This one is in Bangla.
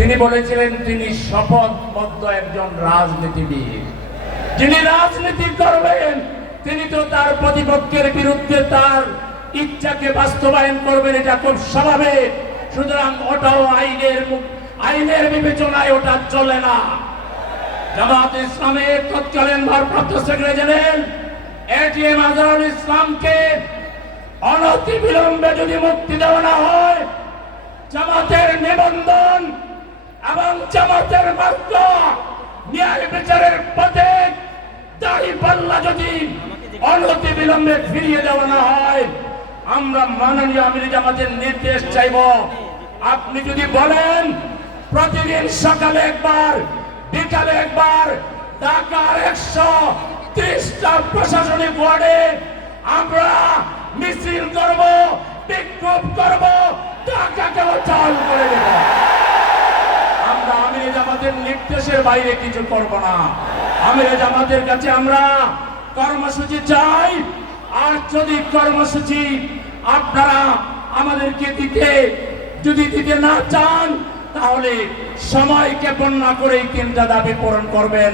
তিনি বলেছিলেন, তিনি শপথবদ্ধ একজন রাজনীতিবিদ। যিনি রাজনীতি করবেন, তিনি তো তার প্রতিপক্ষের বিরুদ্ধে তার ইচ্ছাকে বাস্তবায়ন করবেন, এটা খুব স্বাভাবিক। সুতরাং ওটাও আইনের আইনের বিবেচনায় ওটা চলে না। জামাত ইসলামের তৎকালীন ভারপ্রাপ্ত সেক্রেটারি জেনারেল এটিএম আজহারুল ইসলামকে অনতি বিলম্বে যদি মুক্তি দেওয়া না হয়, জামাতের নিবন্ধন এবং জামাতের মার্গ ন্যায় বিচারের পথে দাড়ি পাল্লা যদি অনতি বিলম্বে ফিরিয়ে দেওয়া না হয়, আমরা মাননীয় আমির জামাতের নির্দেশ চাইব। আপনি যদি বলেন, প্রতিদিন সকালে একবার, বিকালে একবার, ঢাকার একশো ত্রিশটা প্রশাসনিক ওয়ার্ডে আমরা মিছিল করব, বিক্ষোভ করব ঢাকাকেও চাল করে দেব আমরা জামাতের নির্দেশের বাইরে কিছু করব না। আমিরে জামাতের কাছে আমরা কর্মসূচি চাই। আর যদি কর্মসূচি আপনারা আমাদেরকে দিতে, যদি দিতে না চান, তাহলে সময়কে বন্যা করেই তিনটা দাবি পূরণ করবেন।